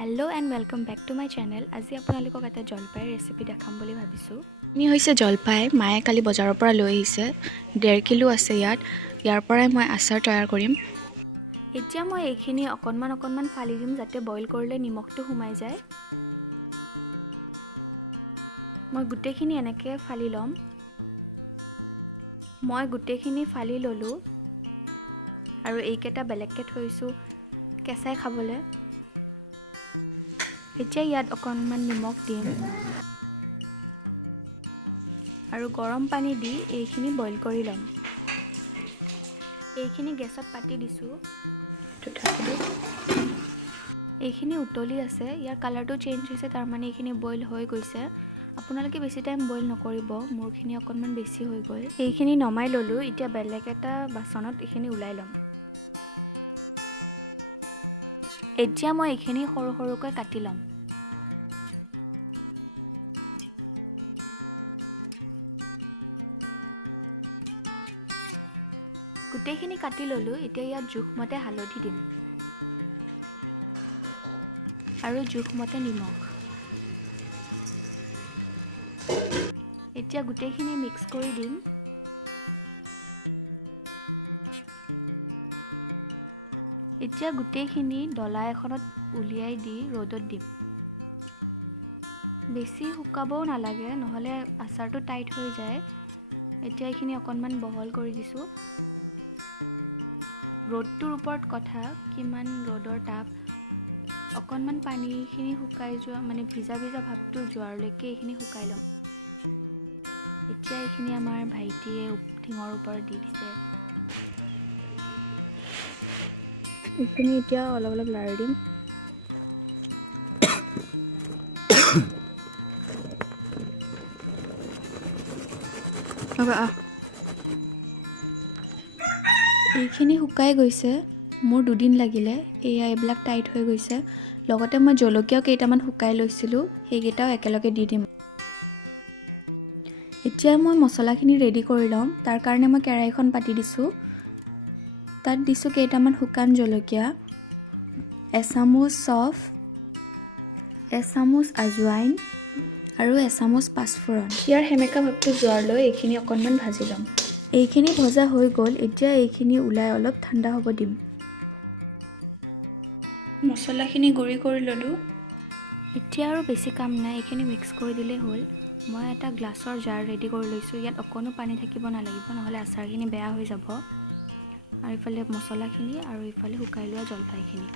Hello' and welcome back to my channel. আজি আপোনালোকক এটা জলপাইৰ ৰেচিপি দেখাম বুলি ভাবিছোঁ। ই হৈছে জলপাই। মায়ে কালি বজাৰৰ পৰা লৈ আহিছে। 1.5 কিলো আছে ইয়াত। ইয়াৰ পৰাই মই আচাৰ তৈয়াৰ কৰিম। এতিয়া মই এইখিনি অকণমান ফালি দিম যাতে বইল কৰিলে নিমখটো সোমাই যায়। মই গোটেইখিনি এনেকৈ ফালি ল'ম। মই গোটেইখিনি ফালি ল'লোঁ আৰু এইকেইটা বেলেগকৈ থৈছোঁ কেঁচাই খাবলৈ। এতিয়া ইয়াত অকণমান নিমখ দিম আৰু গৰম পানী দি এইখিনি বইল কৰি ল'ম। এইখিনি গেছত পাতি দিছোঁ। এইখিনি উতলি আছে, ইয়াৰ কালাৰটো চেঞ্জ হৈছে, তাৰমানে এইখিনি বইল হৈ গৈছে। আপোনালোকে বেছি টাইম বইল নকৰিব, মোৰখিনি অকণমান বেছি হৈ গ'ল। এইখিনি নমাই ল'লোঁ। এতিয়া বেলেগ এটা বাচনত এইখিনি ওলাই ল'ম। এতিয়া মই এইখিনি সৰু সৰুকৈ কাটি ল'ম। গোটেইখিনি কাটি ল'লোঁ। এতিয়া ইয়াত জোখমতে হালধি দিম আৰু জোখমতে নিমখ। এতিয়া গোটেইখিনি মিক্স কৰি দিম। এতিয়া গোটেইখিনি ডলা এখনত উলিয়াই দি ৰ'দত দিম। বেছি শুকাবও নালাগে, নহ'লে আচাৰটো টাইট হৈ যায়। এতিয়া এইখিনি অকণমান বহল কৰি দিছোঁ। ৰ'দটোৰ ওপৰত কথা, কিমান ৰ'দৰ তাপ। অকণমান পানীখিনি শুকাই যোৱা, মানে ভিজা ভাৱটো যোৱালৈকে এইখিনি শুকাই ল'ম। এতিয়া এইখিনি আমাৰ ভাইটিয়ে টিঙৰ ওপৰত দি দিছে। এইখিনি এতিয়া অলপ লাৰি দিম। এইখিনি শুকাই গৈছে, মোৰ 2 দিন লাগিলে। এইবিলাক টাইট হৈ গৈছে। লগতে মই জলকীয়াও কেইটামান শুকাই লৈছিলোঁ, সেইকেইটাও একেলগে দি দিম। এতিয়া মই মছলাখিনি ৰেডি কৰি ল'ম। তাৰ কাৰণে মই কেৰাহীখন পাতি দিছোঁ। তাত দিছোঁ কেইটামান শুকান জলকীয়া, এচামুচ চফ, এচামুচ আজৱাইন আৰু এচামুচ পাঁচফোৰণ। ইয়াৰ সেমেকা ভাৱটো যোৱালৈ এইখিনি অকণমান ভাজি ল'ম। এইখিনি ভজা হৈ গ'ল। এতিয়া এইখিনি ওলাই অলপ ঠাণ্ডা হ'ব দিম। মছলাখিনি গুড়ি কৰি ল'লোঁ। এতিয়া আৰু বেছি কাম নাই, এইখিনি মিক্স কৰি দিলেই হ'ল। মই এটা গ্লাছৰ জাৰ ৰেডি কৰি লৈছোঁ। ইয়াত অকণো পানী থাকিব নালাগিব, নহ'লে আচাৰখিনি বেয়া হৈ যাব। আৰু ইফালে মছলাখিনি আৰু ইফালে শুকাই লোৱা জলপাইখিনি।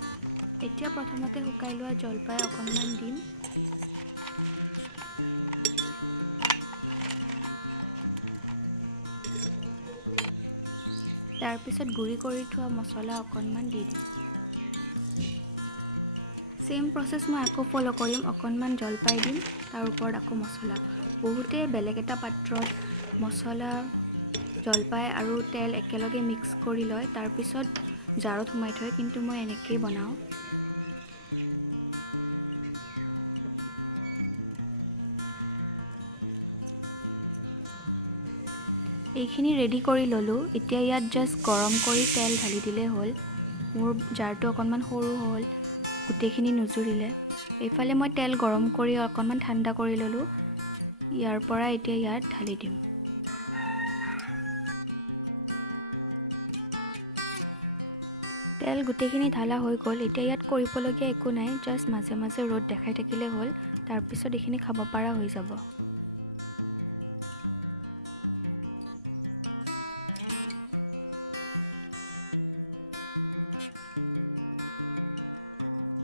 এতিয়া প্ৰথমতে শুকাই লোৱা জলপাই অকণমান দিম। তাৰপিছত গুড়ি কৰি থোৱা মছলা অকণমান দি দিম। ছেম প্ৰচেছ মই আকৌ ফ'ল' কৰিম। অকণমান জলপাই দিম, তাৰ ওপৰত আকৌ মছলা। বহুতে বেলেগ এটা পাত্ৰত মছলা, জলপাই আৰু তেল একেলগে মিক্স কৰি লয়, তাৰপিছত জাৰত সোমাই থয়, কিন্তু মই এনেকেই বনাওঁ। এইখিনি ৰেডি কৰি ল'লোঁ। এতিয়া ইয়াত জাষ্ট গৰম কৰি তেল ঢালি দিলেই হ'ল। মোৰ জাৰটো অকণমান সৰু হ'ল, গোটেইখিনি নুজুৰিলে। এইফালে মই তেল গৰম কৰি অকণমান ঠাণ্ডা কৰি ল'লোঁ। ইয়াৰ পৰা এতিয়া ইয়াত ঢালি দিম। তেল গোটেইখিনি ঢালা হৈ গ'ল। এতিয়া ইয়াত কৰিবলগীয়া একো নাই, জাষ্ট মাজে মাজে ৰ'দ দেখাই থাকিলে হ'ল। তাৰপিছত এইখিনি খাব পৰা হৈ যাব।